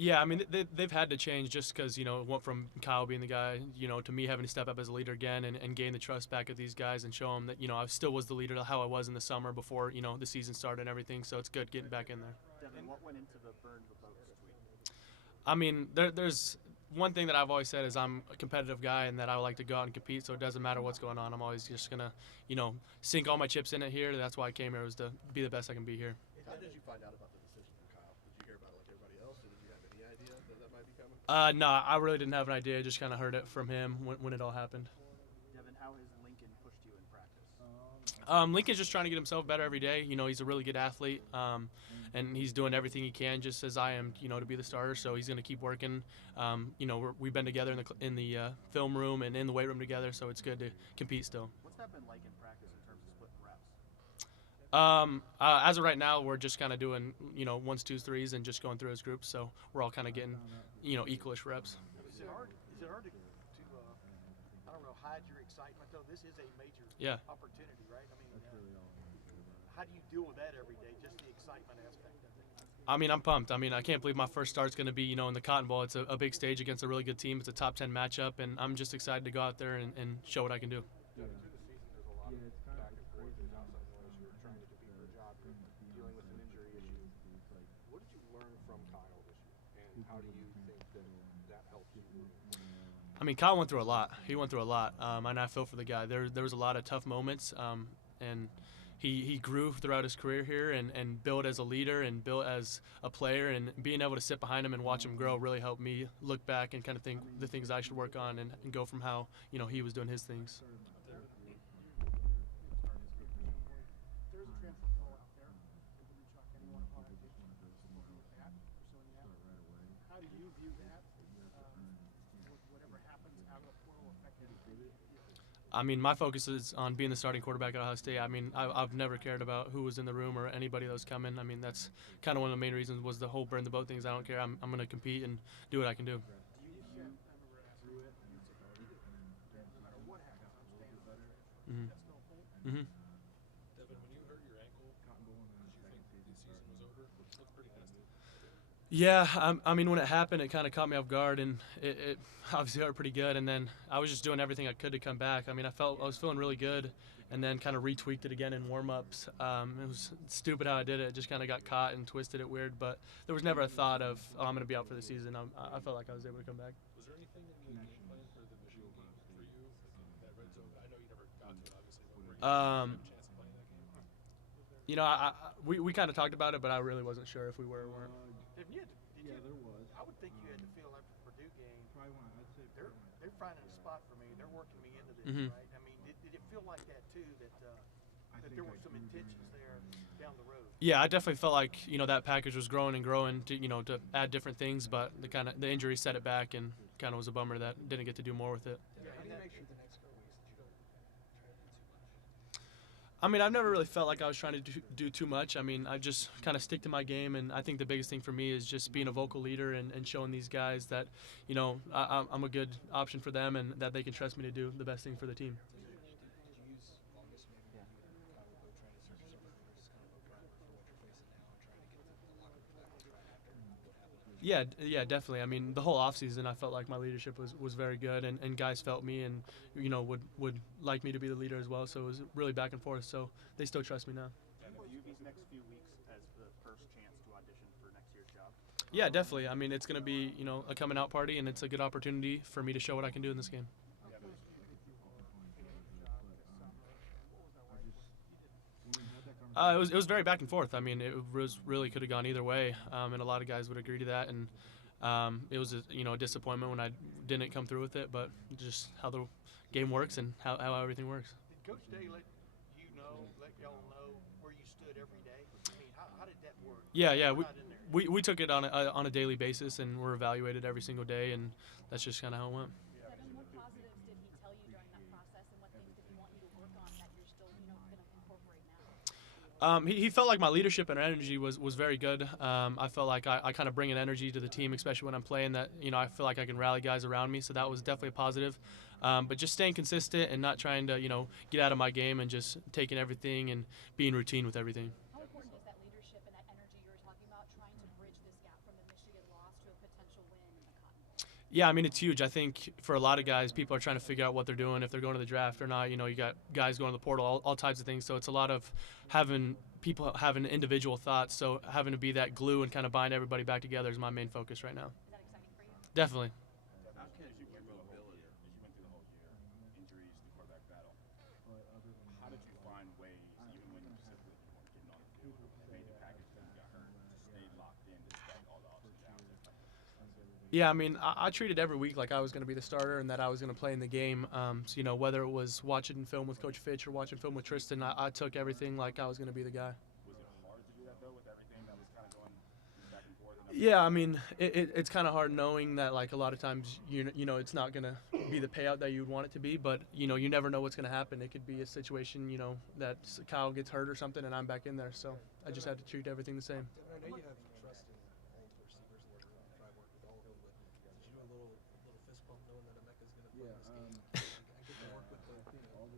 Yeah, I mean they've had to change just because it went from Kyle being the guy, to me having to step up as a leader again and gain the trust back of these guys and show them that I still was the leader how I was in the summer before the season started and everything. So it's good getting back in there. Devin, what went into the burn the boats tweet? I mean, there's one thing that I've always said is I'm a competitive guy and that I like to go out and compete. So it doesn't matter what's going on. I'm always just gonna sink all my chips in it here. That's why I came here was to be the best I can be here. How did you find out about the decision from Kyle? Did you hear about it like everybody else, or did you have any idea that might be coming? No, I really didn't have an idea. I just kind of heard it from him when it all happened. Devin, how has Lincoln pushed you in practice? Lincoln's just trying to get himself better every day. He's a really good athlete, and he's doing everything he can, just as I am, to be the starter. So he's going to keep working. We've been together in the film room and in the weight room together, so it's good to compete still. What's that been like in practice in terms of splitting reps? As of right now, we're just kind of doing, ones, twos, threes, and just going through as groups. So we're all kind of getting, equalish reps. Is it hard to I don't know, hide your excitement though? This is a major opportunity, right? I mean, how do you deal with that every day? Just the excitement aspect of it. I mean, I'm pumped. I mean, I can't believe my first start's going to be, in the Cotton Bowl. It's a big stage against a really good team. It's a top 10 matchup, and I'm just excited to go out there and show what I can do. Through the season, there's a lot of back and forth and outside noise. You're trying to compete for a job. You're dealing with an injury issue. What did you learn from Kyle this year, and how do you think that helps you moving forward? I mean, Kyle went through a lot. He went through a lot, and I feel for the guy. There was a lot of tough moments, and he grew throughout his career here and built as a leader and built as a player, and being able to sit behind him and watch him grow really helped me look back and kind of think the things I should work on and go from how he was doing his things. There's a transfer flow out there. It wouldn't shock anyone if I just spoken with that, pursuing that. How do you view that? Whatever happens out of the portal affected you? I mean, my focus is on being the starting quarterback at Ohio State. I mean, I've never cared about who was in the room or anybody that was coming. I mean, that's kind of one of the main reasons was the whole burn the boat things. I don't care. I'm going to compete and do what I can do. No matter what happens, I'm staying better. Mm-hmm. That's no hope. Mm-hmm. Devin, when you hurt your ankle, did you think the season was over? It looked pretty nasty. Yeah, I mean, when it happened, it kind of caught me off guard, and it obviously hurt pretty good. And then I was just doing everything I could to come back. I mean, I was feeling really good, and then kind of retweaked it again in warm-ups. It was stupid how I did it. It just kind of got caught and twisted it weird. But there was never a thought of, I'm going to be out for the season. I felt like I was able to come back. Was there anything in the game plan for the Michigan game for you? That red zone? I know you never got to it, obviously. But were you have a chance of playing that game? We kind of talked about it, but I really wasn't sure if we were or weren't. There was. I would think you had to feel after the Purdue game. They're finding a spot for me. They're working me into this, Mm-hmm. right? I mean, did it feel like that too? That there were some intentions there down the road. Yeah, I definitely felt like that package was growing and growing to add different things, but the injury set it back and kind of was a bummer that didn't get to do more with it. Yeah, how do you make sure the next couple weeks that you don't try to do too much? I mean, I've never really felt like I was trying to do too much. I mean, I just kind of stick to my game, and I think the biggest thing for me is just being a vocal leader and showing these guys that, I'm a good option for them and that they can trust me to do the best thing for the team. Yeah, definitely. I mean, the whole offseason, I felt like my leadership was very good, and guys felt me and, would like me to be the leader as well. So it was really back and forth. So they still trust me now. Do you view these next few weeks as the first chance to audition for next year's job? Yeah, definitely. I mean, it's going to be, a coming out party, and it's a good opportunity for me to show what I can do in this game. It was very back and forth. I mean, it was really could have gone either way, and a lot of guys would agree to that. And it was a disappointment when I didn't come through with it, but just how the game works and how everything works. Did Coach Day let y'all know where you stood every day? I mean, how did that work? Yeah. We took it on a daily basis, and we're evaluated every single day, and that's just kind of how it went. Devin, what positives did he tell you during that process, and what things did he want you to work on that you're still, going to incorporate now? He felt like my leadership and energy was very good. I felt like I kind of bring an energy to the team, especially when I'm playing, that I feel like I can rally guys around me. So that was definitely a positive. But just staying consistent and not trying to get out of my game and just taking everything and being routine with everything. How important is that leadership and that energy you were talking about, trying to bridge this gap from the Michigan loss to a potential Yeah, I mean, it's huge. I think for a lot of guys, people are trying to figure out what they're doing, if they're going to the draft or not. You know, you got guys going to the portal, all types of things. So it's a lot of having people having individual thoughts. So having to be that glue and kind of bind everybody back together is my main focus right now. Is that exciting for you? Definitely. As you went through the whole year, injuries, the quarterback battle, how did you find ways, even when you simply weren't getting on the field, made the package when you got hurt, to stay locked in despite all the ups and downs? Yeah, I mean, I treated every week like I was going to be the starter and that I was going to play in the game. So, you know, whether it was watching film with Coach Fitch or watching film with Tristan, I took everything like I was going to be the guy. Was it hard to do that, though, with everything that was kind of going back and forth? Yeah, I mean, it's kind of hard knowing that, like, a lot of times, you know, it's not going to be the payout that you'd want it to be. But, you know, you never know what's going to happen. It could be a situation, you know, that Kyle gets hurt or something and I'm back in there. So I just had to treat everything the same. I know you have trust in all the receivers and whatnot, try to work with all of them, but did you do a little fist bump knowing that Emeka's going to play this game? I get to work with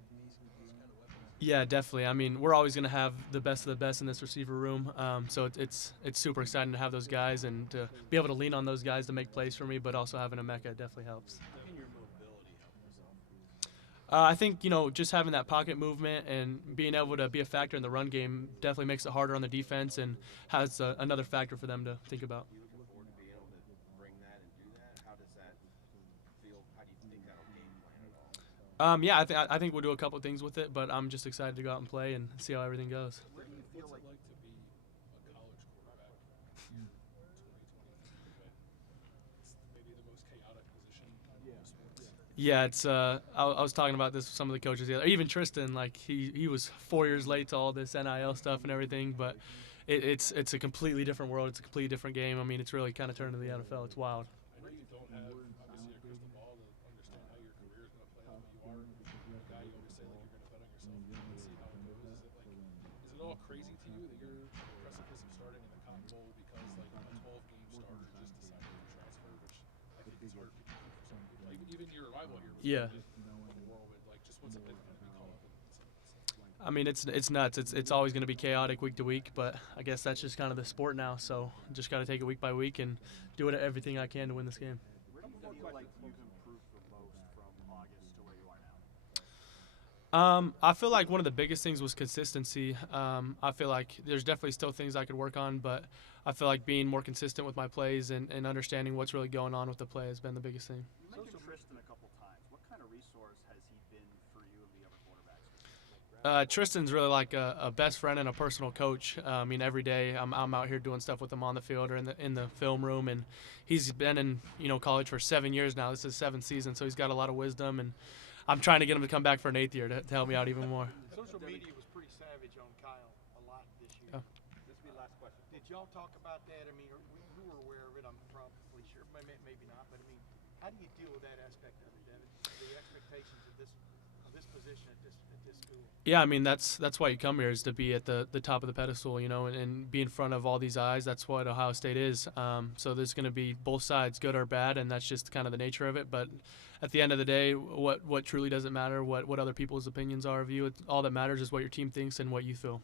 these kind of weapons. Yeah, definitely. I mean, we're always going to have the best of the best in this receiver room. So it's super exciting to have those guys and to be able to lean on those guys to make plays for me, but also having Emeka definitely helps. And your mobility help yourself. I think, you know, just having that pocket movement and being able to be a factor in the run game definitely makes it harder on the defense and has another factor for them to think about. You looking forward to being able to bring that and do that? How does that feel? How do you think that'll game plan at all? Yeah, I think we'll do a couple of things with it, but I'm just excited to go out and play and see how everything goes. Where do you feel like to be a college quarterback in 2023? It's maybe the most chaotic position in sports. Yeah, it's. I was talking about this with some of the coaches the other. Even Tristan, like he was 4 years late to all this NIL stuff and everything, but it's a completely different world. It's a completely different game. I mean, it's really kind of turned to the NFL. It's wild. I know you don't have obviously a crystal ball to understand how your career is going to play out, but you are a guy you always say like you're going to bet on yourself and see how it goes. Is it all crazy to you that you're on the precipice of starting in the Cotton Bowl because like a 12-game starter just decided to transfer, which I think is hard to do for some people. Even your rival here was Yeah. in the whirlwind. Like just what's it been going to be caught up in? I mean, it's nuts. It's always going to be chaotic week to week, but I guess that's just kind of the sport now. So just got to take it week by week and do everything I can to win this game. Where do you feel like you've improved the most from August to where you are now? I feel like one of the biggest things was consistency. I feel like there's definitely still things I could work on, but I feel like being more consistent with my plays and understanding what's really going on with the play has been the biggest thing. You mentioned Tristan a couple times. What kind of resource has he been for you of the other quarterbacks? Tristan's really like a best friend and a personal coach. I mean, every day I'm out here doing stuff with him on the field or in the film room, and he's been in college for 7 years now. This is his 7th season, so he's got a lot of wisdom, and I'm trying to get him to come back for an 8th year to help me out even more. social media was pretty savage on Kyle a lot this year? Oh. This will be the last question. Did y'all talk about that? I mean, you were aware of it, I'm probably sure, maybe not, but I mean, how do you deal with that aspect of it, Devin? The expectations of this position at this school? Yeah, I mean that's why you come here, is to be at the top of the pedestal, and be in front of all these eyes. That's what Ohio State is. So there's going to be both sides, good or bad, and that's just kind of the nature of it. But at the end of the day, what truly doesn't matter, what other people's opinions are of you. All that matters is what your team thinks and what you feel.